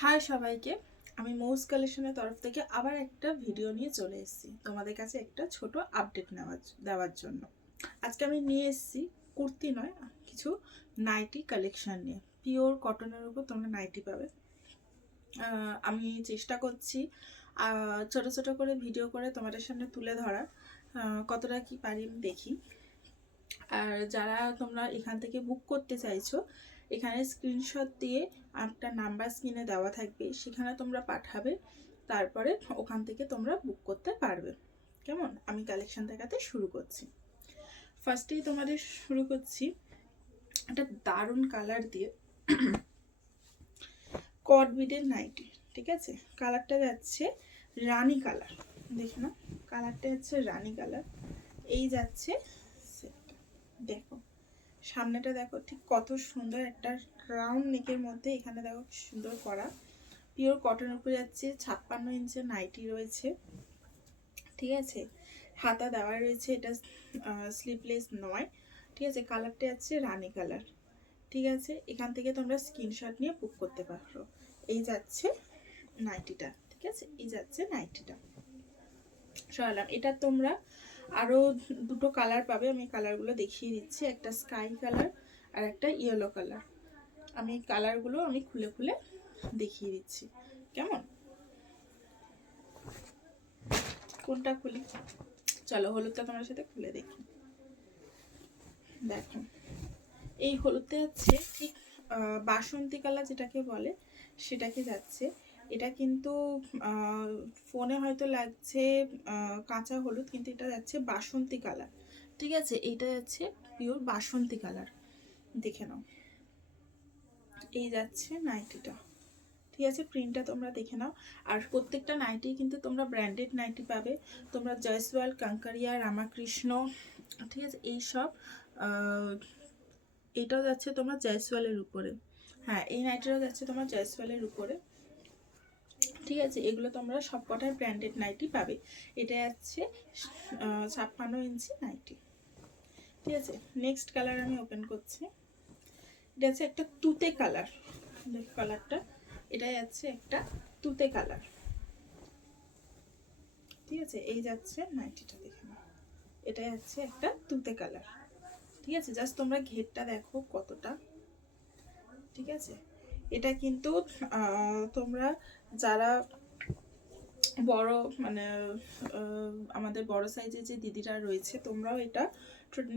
High সবাইকে, আমি মৌস কালেকশনের তরফ থেকে আবার একটা ভিডিও নিয়ে চলে এসেছি তোমাদের কাছে একটা ছোট আপডেট দেওয়ার জন্য। আজকে আমি নিয়ে এসেছি কুর্তি নয়, কিছু নাইটি কালেকশন নিয়ে। পিওর কটনের উপর তোমরা নাইটি পাবে। আমি চেষ্টা করছি ছোট ছোট করে ভিডিও করে তোমাদের সামনে তুলে ধরা, কতটা কি পারি আমি দেখি। আর যারা তোমরা এখান থেকে বুক করতে চাইছো, এখানে স্ক্রিনশট দিয়ে একটা নাম্বার স্ক্রিনে দেওয়া থাকবে, সেখানে তোমরা পাঠাবে, তারপরে ওখান থেকে তোমরা বুক করতে পারবে। কেমন? আমি কালেকশন দেখাতে শুরু করছি। ফার্স্টেই তোমাদের শুরু করছি একটা দারুণ কালার দিয়ে, কট বিটের নাইটি। ঠিক আছে, কালারটা যাচ্ছে রানী কালার। দেখে না, কালারটা যাচ্ছে রানী কালার। এই যাচ্ছে সেটটা, দেখো সামনেটা দেখো ঠিক কত সুন্দর, একটা রাউন্ড নেকের মধ্যে এখানে দেখো সুন্দর করা। পিওর কটন উপরে যাচ্ছে, 56 ইঞ্চের নাইটি রয়েছে। ঠিক আছে, হাতা দেওয়া রয়েছে, এটা স্লিভলেস নয়। ঠিক আছে, কালারটা যাচ্ছে রানী কালার। ঠিক আছে, এখান থেকে তোমরা স্ক্রিনশট নিয়ে বুক করতে পারো। এই যাচ্ছে নাইটিটা। ঠিক আছে, এই যাচ্ছে নাইটিটা। সরালাম। এটা তোমরা আরও দুটো কালার পাবে, আমি কালারগুলো দেখিয়ে দিচ্ছি। একটা স্কাই কালার আর একটা ইয়েলো কালার। আমি কালারগুলো আমি খুলে খুলে দেখিয়ে দিচ্ছি। কেমন? কোনটা খুলি? চলো হলুদটা তোমার সাথে খুলে দেখি। দেখো, এই হলুদটা যাচ্ছে ঠিক বাসন্তী কালার যেটাকে বলে, সেটাকে যাচ্ছে। এটা কিন্তু ফোনে হয়তো লাগছে কাঁচা হলুদ, কিন্তু এটা যাচ্ছে বাসন্তী কালার। ঠিক আছে, এইটা যাচ্ছে পিওর বাসন্তী কালার। দেখে নাও, এই যাচ্ছে নাইটিটা। ঠিক আছে, প্রিন্টটা তোমরা দেখে নাও। আর প্রত্যেকটা নাইটি কিন্তু তোমরা ব্র্যান্ডেড নাইটি পাবে। তোমরা জয়সওয়াল, কাঙ্কারিয়া, রামাকৃষ্ণ, ঠিক আছে, এইসব। এটাও যাচ্ছে তোমার জয়সওয়ালের উপরে। হ্যাঁ, এই নাইটিটাও যাচ্ছে তোমার জয়সওয়ালের উপরে। ঠিক আছে, এগুলো তোমরা সব কটার ব্র্যান্ডেড নাইটি পাবে। এটা যাচ্ছে 56 ইঞ্চি নাইটি। ঠিক আছে, নেক্সট কালার আমি ওপেন করছি। এটা হচ্ছে একটা তুতে কালার। দেখ কালারটা, এটা যাচ্ছে একটা তুতে কালার। ঠিক আছে, এই যাচ্ছে নাইটিটা, দেখে নাও। এটা যাচ্ছে একটা তুতে কালার। ঠিক আছে, জাস্ট তোমরা ঘেরটা দেখো কতটা। ঠিক আছে, এটা কিন্তু তোমরা যারা বড় মানে আমাদের বড় সাইজের যে দিদিরা রয়েছে, তোমরাও এটা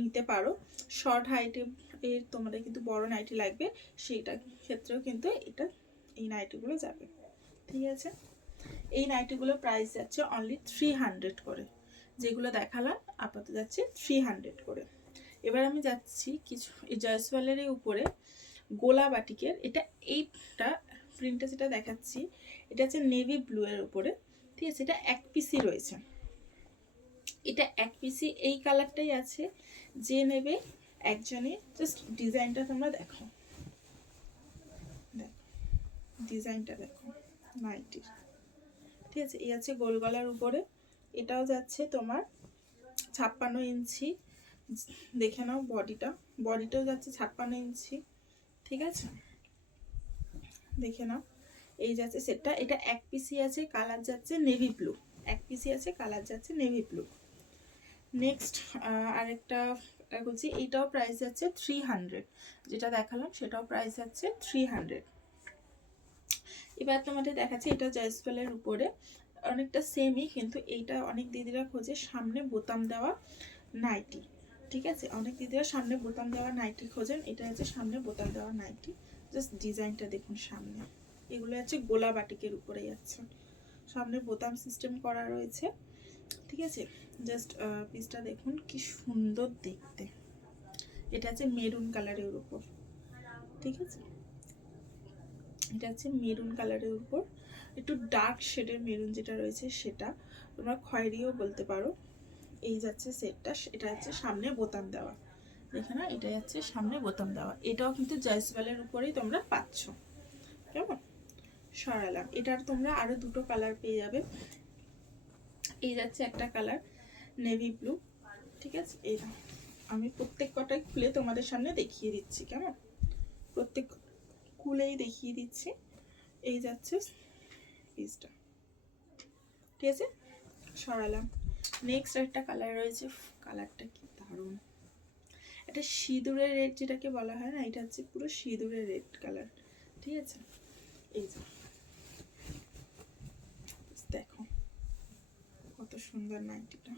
নিতে পারো। শর্ট হাইটে এর তোমাদের কিন্তু বড় নাইটি লাগবে, সেইটা ক্ষেত্রেও কিন্তু এই নাইটিগুলো যাবে। ঠিক আছে, এই নাইটিগুলো প্রাইস যাচ্ছে অনলি 300 করে। যেগুলো দেখালাম আপাতত যাচ্ছে 300 করে। এবার আমি যাচ্ছি কিছু জয়সওয়ালের উপরে গোলা বাটিকের। এইটা প্রিন্টটা যেটা দেখাচ্ছি, এটা হচ্ছে নেভি ব্লু এর উপরে। ঠিক আছে, এটা এক পিসি রয়েছে। এটা এক পিসি, এই কালারটাই আছে। যে নেবে একজনে, জাস্ট ডিজাইনটা তোমরা দেখো, দেখো ডিজাইনটা দেখো নাইটির। ঠিক আছে, এই আছে গোল গলার উপরে। এটাও যাচ্ছে তোমার 56 ইঞ্চি। দেখে নাও বডিটাও যাচ্ছে 56 ইঞ্চি। ঠিক আছে, দেখে নাও, এই যাচ্ছে সেটটা। এটা এক পিসি আছে, কালার যাচ্ছে নেভি ব্লু। এক পিসি আছে, কালার যাচ্ছে নেভি ব্লু। নেক্সট আরেকটা বলছি, এইটাও প্রাইস যাচ্ছে 300। যেটা দেখালাম সেটাও প্রাইস যাচ্ছে 300। এবার তোমাদের দেখাচ্ছি, এটা জয়সওয়ালের উপরে অনেকটা সেমই, কিন্তু এইটা অনেক দিদিরা খোঁজে সামনে বোতাম দেওয়া নাইটি। ঠিক আছে, অনেক দিদিরা সামনে বোতাম দেওয়া নাইটি খোঁজেন। এটা হচ্ছে সামনে বোতাম দেওয়া নাইটি। জাস্ট ডিজাইনটা দেখুন সামনে। এগুলো হচ্ছে গোলা বাটিকের উপরে যাচ্ছে, সামনে বোতাম সিস্টেম করা রয়েছে। ঠিক আছে, জাস্ট পিসটা দেখুন কি সুন্দর দেখতে। এটা হচ্ছে মেরুন কালারের উপর। ঠিক আছে, এটা হচ্ছে মেরুন কালারের উপর, একটু ডার্ক শেডের মেরুন যেটা রয়েছে সেটা, তোমরা খয়েরিও বলতে পারো। এই যাচ্ছে সেটটা। এটা হচ্ছে সামনে বোতাম দেওয়া। দেখে না, এটা যাচ্ছে সামনে বোতাম দেওয়া। এটাও কিন্তু জয়সওয়ালের উপরেই তোমরা পাচ্ছ। কেমন? সরালাম। এটার তোমরা আরো দুটো কালার পেয়ে যাবে। এই যাচ্ছে একটা কালার নেভি ব্লু। ঠিক আছে, এই আমি প্রত্যেক কটাই খুলে তোমাদের সামনে দেখিয়ে দিচ্ছি। কেমন? প্রত্যেক খুলেই দেখিয়ে দিচ্ছি। এই যাচ্ছে পিসটা, ঠিক আছে, সরালাম। নেক্সট একটা কালার রয়েছে, কালারটা কি দারুণ, এটা সিঁদুরের রেড যেটাকে বলা হয় না, এটা হচ্ছে পুরো সিঁদুরের রেড কালার, ঠিক আছে। এই যে দেখো কত সুন্দর নাইটিটা,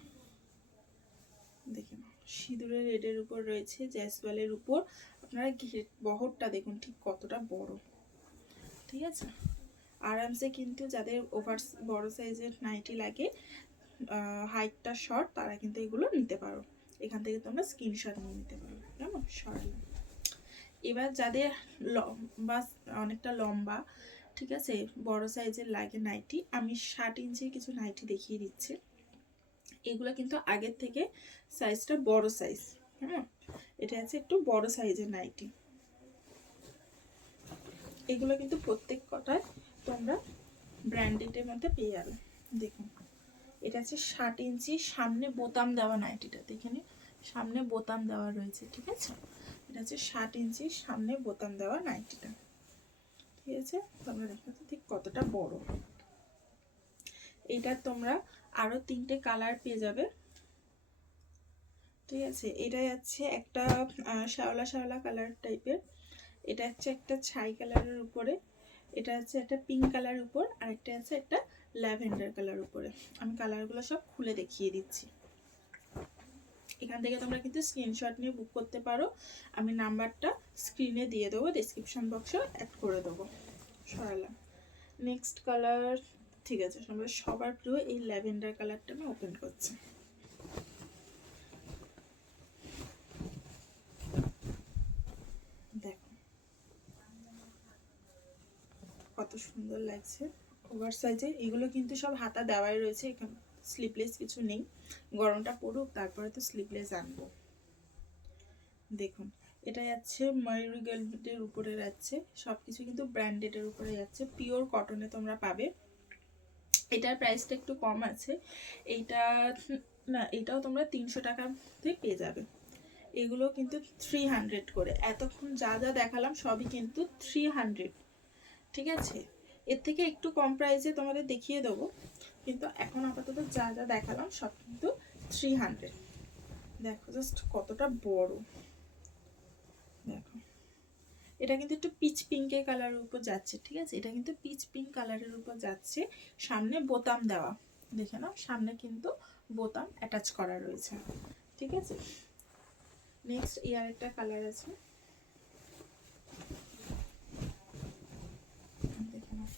দেখে নাও, সিঁদুরের রেডের উপর রয়েছে জ্যাসওয়ালের উপর। আপনারা বহরটা দেখুন ঠিক কতটা বড়, ঠিক আছে। আরামসে কিন্তু যাদের বড় সাইজের নাইটি লাগে, হাইটটা শর্ট, তারা কিন্তু এগুলো নিতে পারো। এখান থেকে তোমরা স্ক্রিনশট নিয়ে নিতে পারো, কেমন সরালাম। এবার যাদের লম্বা, অনেকটা লম্বা, ঠিক আছে, বড় সাইজের লাগে নাইটি, আমি 60 ইঞ্চির কিছু নাইটি দেখিয়ে দিচ্ছি। এগুলো কিন্তু আগের থেকে সাইজটা বড় সাইজ, হ্যাঁ, এটা আছে একটু বড় সাইজের নাইটি। এগুলো কিন্তু প্রত্যেক কটায় তোমরা ব্র্যান্ডেডের মধ্যে পেয়ে যাবে। দেখুন এটা আছে 60 ইঞ্চি, সামনে বোতাম দেওয়া নাইটিটা দেখে নিন, সামনে বোতাম দেওয়া রয়েছে, ঠিক আছে। এটা হচ্ছে 60 ইঞ্চি সামনে বোতাম দেওয়া নাইটিটা, ঠিক আছে। তোমরা দেখো ঠিক কতটা বড়। এইটার তোমরা আরো 3টে কালার পেয়ে যাবে, ঠিক আছে। এটা যাচ্ছে একটা শ্যাওলা শ্যাওলা কালার টাইপের, এটা হচ্ছে একটা ছাই কালারের উপরে, এটা হচ্ছে একটা পিঙ্ক কালারের উপর, আর একটা আছে একটা ল্যাভেন্ডার কালার উপরে। আমি কালারগুলো সব খুলে দেখিয়ে দিচ্ছি। এখান থেকে তোমরা কিন্তু স্ক্রিনশট নিয়ে বুক করতে পারো, আমি নাম্বারটা স্ক্রিনে দিয়ে দেবো, ডেসক্রিপশন বক্সে অ্যাড করে দেবো। সরালাম। নেক্সট কালার, ঠিক আছে, আমরা সবার প্রিয় এই ল্যাভেন্ডার কালারটা আমি ওপেন করছি। দেখো কত সুন্দর লাগছে, ওভার সাইজে। এগুলো কিন্তু সব হাতা দেওয়াই রয়েছে, এখানে স্লিপলেস কিছু নেই। গরমটা পড়ুক তারপরে তো স্লিপলেস আনবো। দেখুন এটা যাচ্ছে ময়ূরী গোল্ডের উপরে যাচ্ছে, সবকিছু কিন্তু ব্র্যান্ডেডের উপরে যাচ্ছে, পিওর কটনে তোমরা পাবে। এটার প্রাইসটা একটু কম আছে, এইটা না, এটাও তোমরা 300 টাকাতে পেয়ে যাবে। এগুলো কিন্তু 300 করে, এতক্ষণ যা যা দেখালাম সবই কিন্তু 300, ঠিক আছে। এর থেকে একটু কম প্রাইসে তোমাদের দেখিয়ে দেবো, কিন্তু এখন আপাতত যা যা দেখালাম সব কিন্তু 300। দেখো জাস্ট কতটা বড়, দেখো এটা কিন্তু একটু পিচ পিঙ্কের কালারের উপর যাচ্ছে, ঠিক আছে। এটা কিন্তু পিচ পিঙ্ক কালারের উপর যাচ্ছে, সামনে বোতাম দেওয়া, দেখে নাও, সামনে কিন্তু বোতাম অ্যাটাচ করা রয়েছে, ঠিক আছে। নেক্সট ইয়ার একটা কালার আছে, দেখে নাও,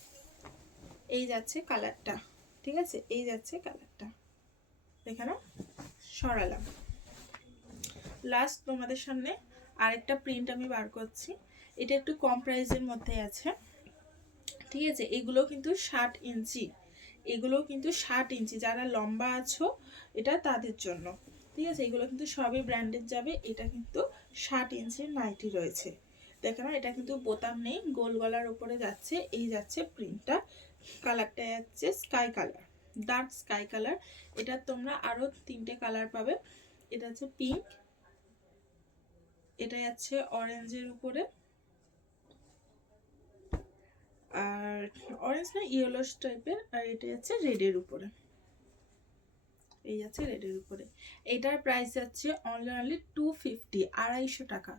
এই যাচ্ছে কালারটা, ঠিক আছে, এই যাচ্ছে কালারটা, দেখে নাও, সরালাম। লাস্ট তোমাদের সামনে আরেকটা প্রিন্ট আমি বার করছি, এটা একটু কম প্রাইসের মধ্যে আছে, ঠিক আছে। এগুলো কিন্তু 60 ইঞ্চি, এগুলো কিন্তু 60 ইঞ্চি, যারা লম্বা আছো এটা তাদের জন্য, ঠিক আছে। এগুলো কিন্তু সবই ব্র্যান্ডেড যাবে। এটা কিন্তু 60 ইঞ্চির নাইটি রয়েছে, দেখো না, এটা কিন্তু বোতাম নেই, গোল গলার উপরে যাচ্ছে। এই যাচ্ছে প্রিন্টটা, কালারটা যাচ্ছে sky colour, dark sky colour. এটা তোমরা আরো 3টে কালার পাবে, এটা হচ্ছে পিঙ্ক, এটা যাচ্ছে অরেঞ্জের উপরে, আর অরেঞ্জ না ইয়েলো টাইপের, আর এটা যাচ্ছে রেডের উপরে, এই যাচ্ছে রেডের উপরে। এটার প্রাইস যাচ্ছে অনলি 250, 250 টাকা।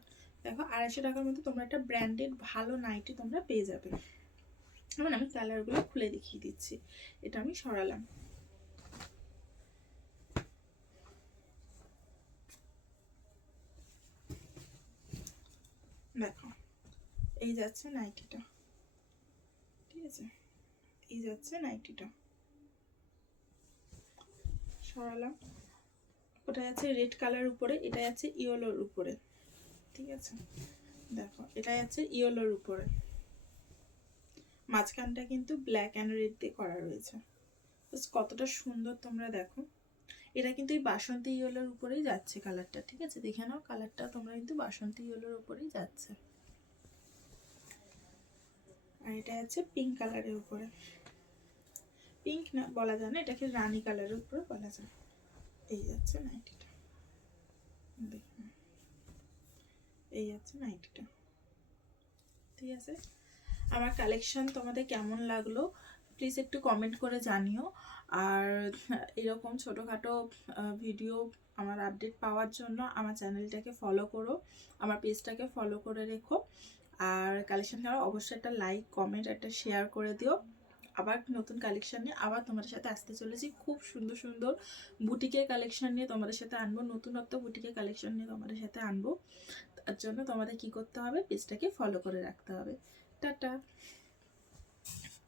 দেখো 250 টাকার মধ্যে তোমরা একটা ব্র্যান্ডেড ভালো নাইটি তোমরা পেয়ে যাবে। যেমন আমি কালারগুলো খুলে দেখিয়ে দিচ্ছি, এটা আমি সরালাম। দেখো এই যাচ্ছে নাইটিটা, ঠিক আছে, এই যাচ্ছে নাইটিটা, সরালাম। ওটা যাচ্ছে রেড কালার উপরে, এটা যাচ্ছে ইয়েলোর উপরে, ঠিক আছে। দেখো এটা যাচ্ছে ইয়েলোর উপরে, মাঝখানটা কিন্তু ব্ল্যাক অ্যান্ড রেড দিয়ে করা রয়েছে, কতটা সুন্দর তোমরা দেখো। এটা কিন্তু এই বাসন্তী ইয়েলোর উপরেই যাচ্ছে কালারটা, ঠিক আছে, দেখে নাও, কালারটা তোমরা কিন্তু বাসন্তী ইয়েলোর উপরেই যাচ্ছে। আর এটা হচ্ছে পিঙ্ক কালারের উপরে, পিঙ্ক না বলা যায় না, এটাকে রানী কালারের উপরে বলা যায়। এই যাচ্ছে নাইটিটা, দেখুন এই যাচ্ছে নাইটিটা, ঠিক আছে। আমার কালেকশন তোমাদের কেমন লাগলো প্লিজ একটু কমেন্ট করে জানিও। আর এরকম ছোটোখাটো ভিডিও আমার আপডেট পাওয়ার জন্য আমার চ্যানেলটাকে ফলো করো, আমার পেজটাকে ফলো করে রেখো। আর কালেকশন ছাড়া অবশ্যই একটা লাইক কমেন্ট একটা শেয়ার করে দিও। আবার নতুন কালেকশন নিয়ে আবার তোমাদের সাথে আসতে চলেছি, খুব সুন্দর সুন্দর বুটিকের কালেকশন নিয়ে তোমাদের সাথে আনবো, নতুনত্ব বুটিকের কালেকশন নিয়ে তোমাদের সাথে আনবো। তার জন্য তোমাদের কি করতে হবে, পেজটাকে ফলো করে রাখতে হবে। টাটা।